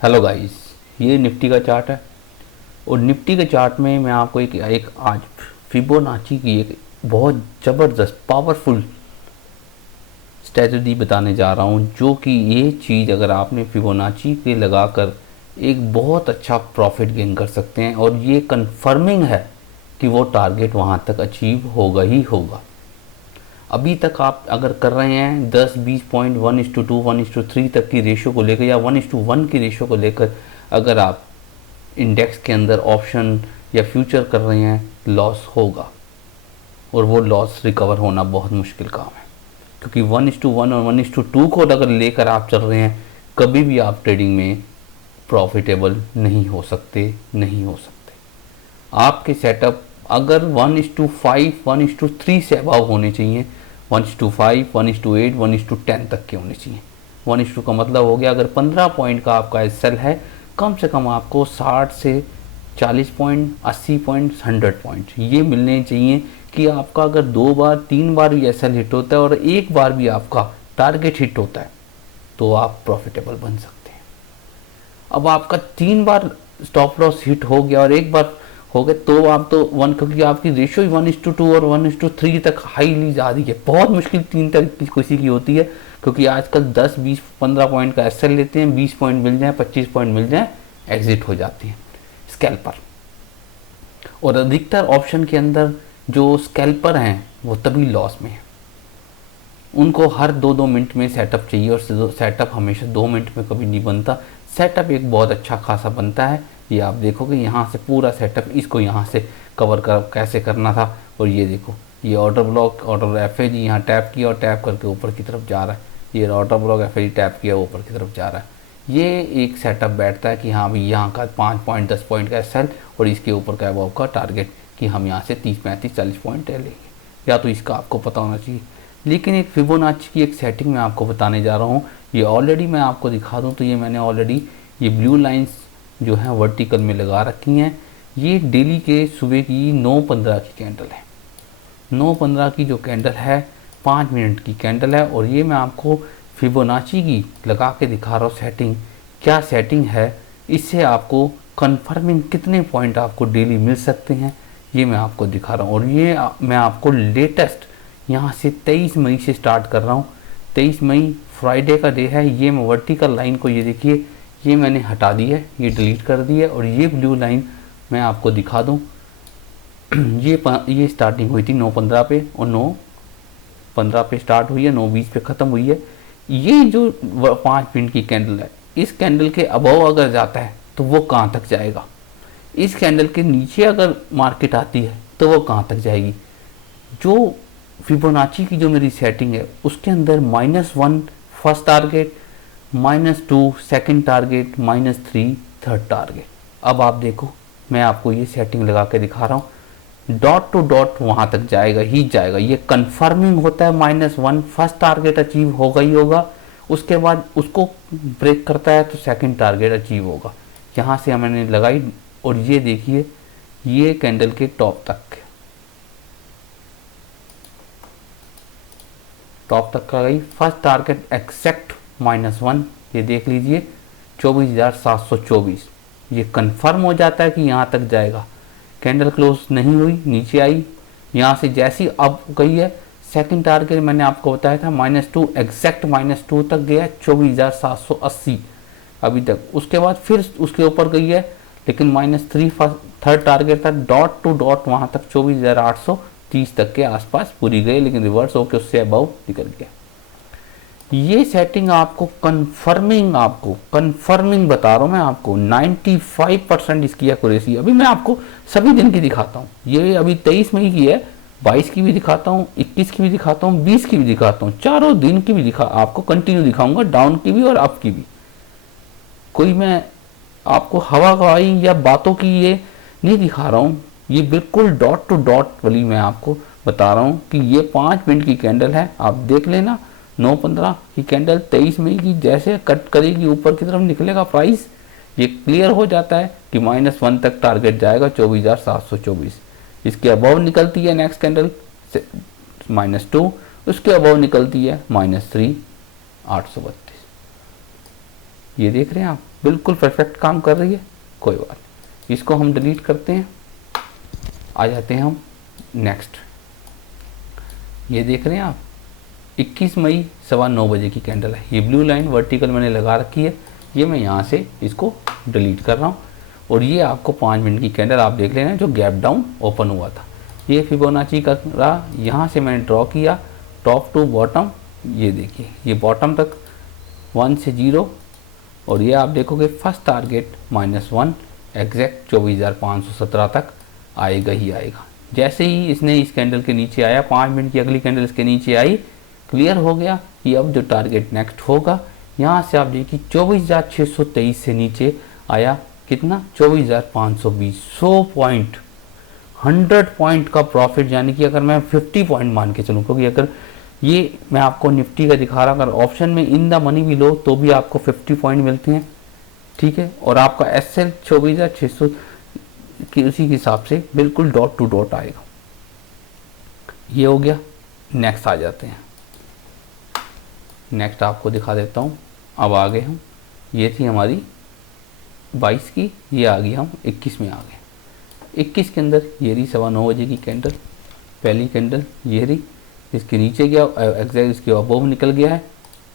Hello guys, ये Nifty का chart है और निफ्टी के चार्ट में मैं आपको एक आज फिबोनाची की एक बहुत ज़बरदस्त पावरफुल स्ट्रेटजी बताने जा रहा हूँ, जो कि ये चीज़ अगर आपने फिबोनाची के लगाकर एक बहुत अच्छा प्रॉफिट गेन कर सकते हैं और ये कंफर्मिंग है कि वो टारगेट वहाँ तक अचीव होगा ही होगा। अभी तक आप अगर कर रहे हैं 10-20 पॉइंट 1:2 1:3 तक की रेशो को लेकर या 1:1 की रेशो को लेकर अगर आप इंडेक्स के अंदर ऑप्शन या फ्यूचर कर रहे हैं, लॉस होगा और वो लॉस रिकवर होना बहुत मुश्किल काम है, क्योंकि 1:1 और 1:2 को अगर लेकर आप चल रहे हैं, कभी भी आप ट्रेडिंग में प्रॉफिटेबल नहीं हो सकते। आपके सेटअप अगर 1:5 1:3 से अभाव होने चाहिए, 1:5 1:8 1:10 तक के होने चाहिए। 1:2 का मतलब हो गया अगर 15 पॉइंट का आपका एसएल है, कम से कम आपको 60 से 40 पॉइंट 80 पॉइंट 100 पॉइंट ये मिलने चाहिए कि आपका अगर 2 बार 3 बार भी एसएल हिट होता है और एक बार भी आपका टारगेट हिट होता है तो आप प्रॉफिटेबल बन सकते हैं। अब आपका 3 बार स्टॉप लॉस हिट हो गया और एक बार हो गए तो आप तो वन, क्योंकि आपकी रेशियो 1:2 और 1:3 तक हाईली जा रही है। बहुत मुश्किल 3 तक किसी की होती है, क्योंकि आजकल 10 20 15 पॉइंट का एसएल लेते हैं, 20 पॉइंट मिल जाए 25 पॉइंट मिल जाए, एग्जिट हो जाती है स्कैल्पर। और अधिकतर ऑप्शन के अंदर जो स्कैल्पर हैं वो तभी लॉस में है। उनको हर 2-2 मिनट में सेटअप चाहिए और सेटअप हमेशा 2 मिनट में कभी नहीं बनता। सेटअप एक बहुत अच्छा खासा बनता है। ये आप देखोगे यहाँ से पूरा सेटअप, इसको यहाँ से कवर कर कैसे करना था। और ये देखो, ये order block order F G यहाँ टैप किया और टैप करके ऊपर की तरफ जा रहा है। ये order block F G tap किया ऊपर की तरफ जा रहा है। ये एक सेटअप बैठता है कि हाँ भाई यहाँ का 5 पॉइंट 10 पॉइंट का सेल और इसके ऊपर का अबव का टारगेट कि हम यहाँ से 30 35 40 पॉइंट ले लेंगे, या तो इसका आपको पता होना चाहिए। लेकिन एक फिबोनाची की एक सेटिंग मैं आपको बताने जा रहा हूँ। ये ऑलरेडी मैं आपको दिखा दूँ तो ये मैंने ऑलरेडी ये ब्लू लाइंस जो हैं वर्टिकल में लगा रखी हैं। ये डेली के सुबह की 9:15 की कैंडल है। 9:15 की जो कैंडल है 5 मिनट की कैंडल है और ये मैं आपको फिबोनाची की लगा के दिखा रहा हूँ सेटिंग। क्या सेटिंग है, इससे आपको कन्फर्मिंग कितने पॉइंट आपको डेली मिल सकते हैं ये मैं आपको दिखा रहा हूँ। और ये मैं आपको लेटेस्ट यहाँ से 23 मई से स्टार्ट कर रहा हूँ। 23 मई फ्राइडे का डे है। ये मैं वर्टिकल लाइन को ये देखिए, ये मैंने हटा दी है, ये डिलीट कर दी है। और ये ब्लू लाइन मैं आपको दिखा दूँ। ये स्टार्टिंग हुई थी 9:15 पे और 9:15 पे स्टार्ट हुई है, 9:20 पे ख़त्म हुई है। ये जो 5 मिनट की कैंडल है, इस कैंडल के अबव अगर जाता है तो वो कहाँ तक जाएगा, इस कैंडल के नीचे अगर मार्केट आती है तो वो कहाँ तक जाएगी। जो फिबोनाची की जो मेरी सेटिंग है उसके अंदर -1 first target, -2 second target, -3 third target. अब आप देखो, मैं आपको ये सेटिंग लगा के दिखा रहा हूँ, डॉट टू डॉट वहाँ तक जाएगा ही जाएगा। ये कंफर्मिंग होता है -1 फर्स्ट टारगेट अचीव होगा ही होगा। उसके बाद उसको ब्रेक करता है तो सेकंड टारगेट अचीव होगा। यहाँ से मैंने लगाई और ये देखिए, ये कैंडल के टॉप तक का गई। फर्स्ट टारगेट एक्सेक्ट -1, ये देख लीजिए 24,724। ये कंफर्म हो जाता है कि यहाँ तक जाएगा। कैंडल क्लोज नहीं हुई, नीचे आई, यहाँ से जैसी अब गई है सेकंड टारगेट मैंने आपको बताया था -2, एग्जैक्ट -2 तक गया 24,780 अभी तक। उसके बाद फिर उसके ऊपर गई है, लेकिन -3 थर्ड टारगेट था, डॉट टू डॉट वहाँ तक 24,830 तक के आसपास पूरी गई, लेकिन रिवर्स होकर उससे अबव निकल गया। ये सेटिंग आपको कंफर्मिंग बता रहा हूँ मैं आपको, 95% इसकी एक्यूरेसी। अभी मैं आपको सभी दिन की दिखाता हूँ। ये अभी 23 मई की है, 22 की भी दिखाता हूँ, 21 की भी दिखाता हूँ, 20 की भी दिखाता हूँ, चारों दिन की भी आपको कंटिन्यू दिखाऊंगा, डाउन की भी और अप की भी। कोई मैं आपको हवा हवाई या बातों की ये नहीं दिखा रहा हूँ, ये बिल्कुल डॉट टू डॉट वाली मैं आपको बता रहा हूँ कि ये 5 मिनट की कैंडल है। आप देख लेना, 9:15 की कैंडल 23 मई की जैसे कट करेगी ऊपर की तरफ निकलेगा प्राइस, ये क्लियर हो जाता है कि -1 तक टारगेट जाएगा 24,724। इसके अबव निकलती है नेक्स्ट कैंडल -2, उसके अबव निकलती है -3 832। ये देख रहे हैं आप, बिल्कुल परफेक्ट काम कर रही है, कोई बात नहीं, इसको हम डिलीट करते हैं। आ जाते हैं हम नेक्स्ट। ये देख रहे हैं आप 21 मई 9:15 बजे की कैंडल है। ये ब्लू लाइन वर्टिकल मैंने लगा रखी है, ये मैं यहाँ से इसको डिलीट कर रहा हूँ। और ये आपको 5 मिनट की कैंडल आप देख लेना जो गैप डाउन ओपन हुआ था, ये फिबोनाची का रहा। यहाँ से मैंने ड्रॉ किया टॉप टू बॉटम, ये देखिए ये बॉटम तक 1 से 0, और ये आप देखोगे फर्स्ट टारगेट -1 एग्जैक्ट 24,517 तक आएगा ही आएगा। जैसे ही इसने इस कैंडल के नीचे आया, 5 मिनट की अगली कैंडल इसके नीचे आई, क्लियर हो गया कि अब जो टारगेट नेक्स्ट होगा, यहाँ से आप देखिए 24,623 से नीचे आया कितना 24,520, 100 पॉइंट 100 पॉइंट का प्रॉफिट। यानी कि अगर मैं 50 पॉइंट मान के चलूँ, क्योंकि अगर ये मैं आपको निफ्टी का दिखा रहा, अगर ऑप्शन में इन द मनी भी लो तो भी आपको 50 पॉइंट मिलते हैं, ठीक है। और आपका एसएल 24,600 की उसी के हिसाब से बिल्कुल डॉट टू डॉट आएगा। ये हो गया। नेक्स्ट आ जाते हैं, नेक्स्ट आपको दिखा देता हूँ। अब आ गए हम, ये थी हमारी 22 की, ये आ गई हम 21 में आ गए। 21 के अंदर ये रही 9:15 बजे की कैंडल, पहली कैंडल ये रही, इसके नीचे गया एग्जैक्ट इसके अबोव निकल गया है,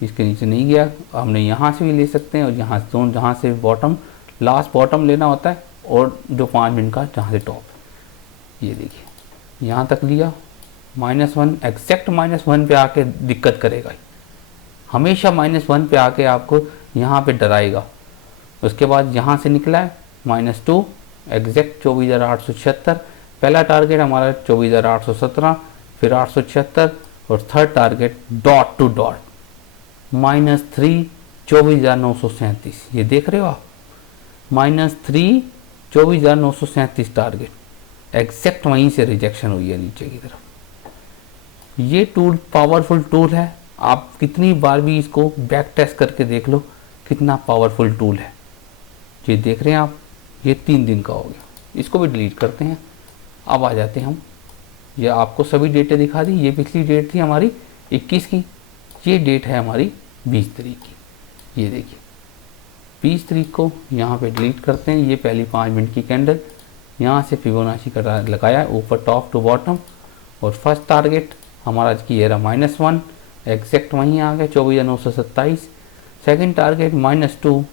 इसके नीचे नहीं गया। हमने यहाँ से भी ले सकते हैं और यहाँ से, जहाँ से बॉटम लास्ट बॉटम लेना होता है, और जो 5 मिनट का जहाँ से टॉप, ये देखिए यहाँ तक लिया -1 एग्जैक्ट -1 पे आके दिक्कत करेगा, हमेशा -1 पे आके आपको यहाँ पे डराएगा। उसके बाद यहाँ से निकला है -2 एग्जैक्ट 24,876, पहला टारगेट हमारा 24,817, फिर 876, और third target dot to dot -3 24,937। ये देख रहे हो आप, -3 24,937 टारगेट एग्जैक्ट वहीं से रिजेक्शन हुई है नीचे की तरफ। ये टूल पावरफुल टूल है, आप कितनी बार भी इसको बैक टेस्ट करके देख लो कितना पावरफुल टूल है। ये देख रहे हैं आप, ये 3 दिन का हो गया, इसको भी डिलीट करते हैं। अब आ जाते हैं हम, ये आपको सभी डेटें दिखा दी। ये पिछली डेट थी हमारी 21 की, ये डेट है हमारी 20 तारीख की। ये देखिए 20 तारीख को यहाँ पे डिलीट करते हैं। ये पहली 5 मिनट की कैंडल, यहाँ से फिबोनाची का लगाया ऊपर टॉप टू बॉटम, और फर्स्ट टारगेट हमारा की ये रहा -1 एग्जैक्ट वहीं आ गया 24,927, सेकेंड टारगेट -2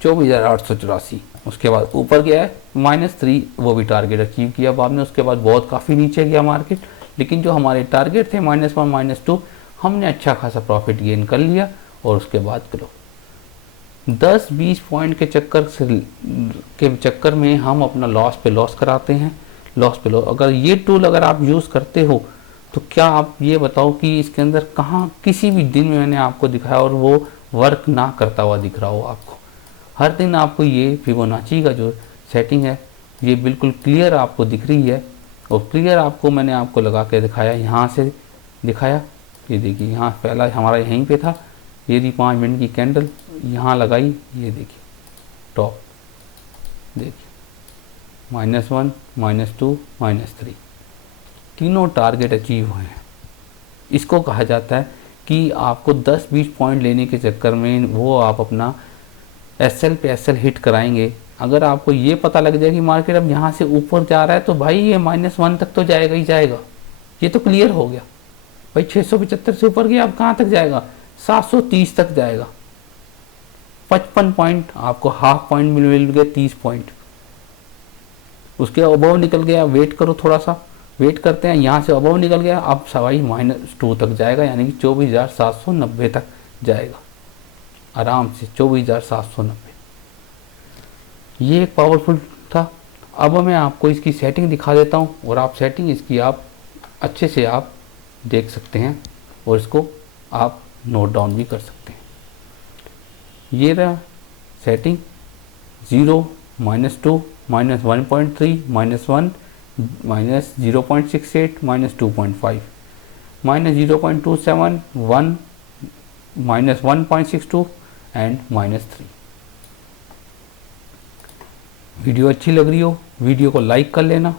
24,884, उसके बाद ऊपर गया है -3, वो भी टारगेट अचीव किया बाद में। उसके बाद बहुत काफ़ी नीचे गया मार्केट, लेकिन जो हमारे टारगेट थे -1 -2, हमने अच्छा खासा प्रॉफिट गेन कर लिया। और उसके बाद करो 10-20 पॉइंट के चक्कर में हम अपना लॉस पे लॉस कराते हैं, लॉस पे लॉस। अगर ये टूल अगर आप यूज़ करते हो तो क्या आप ये बताओ कि इसके अंदर कहाँ किसी भी दिन में मैंने आपको दिखाया और वो वर्क ना करता हुआ दिख रहा हो आपको। हर दिन आपको ये फिबोनाची का जो सेटिंग है ये बिल्कुल क्लियर आपको दिख रही है, और क्लियर आपको मैंने आपको लगा के दिखाया, यहाँ से दिखाया। ये देखिए यहाँ पहला हमारा यहीं पे था, ये रही 5 मिनट की कैंडल, यहाँ लगाई, ये देखिए टॉप, देखिए -1 -2 -3, तीनों टारगेट अचीव हुए हैं। इसको कहा जाता है कि आपको 10-20 पॉइंट लेने के चक्कर में वो आप अपना एसएल पे एसएल हिट कराएंगे। अगर आपको ये पता लग जाए कि मार्केट अब यहाँ से ऊपर जा रहा है तो भाई ये -1 तक तो जाएगा ही जाएगा, ये तो क्लियर हो गया भाई। 675 से ऊपर गया, अब कहाँ तक जाएगा, 730 तक जाएगा। 55 पॉइंट आपको हाफ पॉइंट मिल गया, 30 पॉइंट उसके अबव निकल गया। वेट करो, थोड़ा सा वेट करते हैं, यहाँ से अबव निकल गया, अब सवाई -2 तक जाएगा, यानी कि 24,790 तक जाएगा आराम से, 24,790। ये एक पावरफुल था। अब मैं आपको इसकी सेटिंग दिखा देता हूँ, और आप सेटिंग इसकी आप अच्छे से आप देख सकते हैं, और इसको आप नोट डाउन भी कर सकते हैं। ये रहा सेटिंग, 0 -2 -1.3 -1 -0.68 -2.5 -0.27 1 -1.62 एंड -3। वीडियो अच्छी लग रही हो वीडियो को लाइक कर लेना,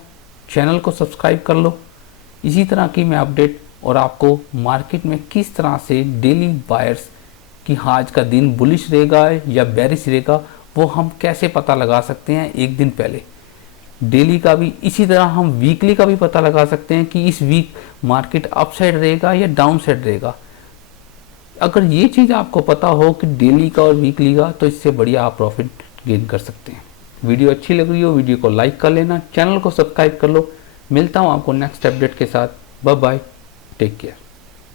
चैनल को सब्सक्राइब कर लो। इसी तरह की मैं अपडेट और आपको मार्केट में किस तरह से डेली बायर्स कि आज का दिन बुलिश रहेगा या बेरिश रहेगा, वो हम कैसे पता लगा सकते हैं एक दिन पहले। डेली का भी इसी तरह हम वीकली का भी पता लगा सकते हैं कि इस वीक मार्केट अप साइड रहेगा या डाउन साइड रहेगा। अगर ये चीज़ आपको पता हो कि डेली का और वीकली का, तो इससे बढ़िया आप प्रॉफिट गेन कर सकते हैं। वीडियो अच्छी लग रही हो वीडियो को लाइक कर लेना, चैनल को सब्सक्राइब कर लो। मिलता हूँ आपको नेक्स्ट अपडेट के साथ। Bye bye, take care.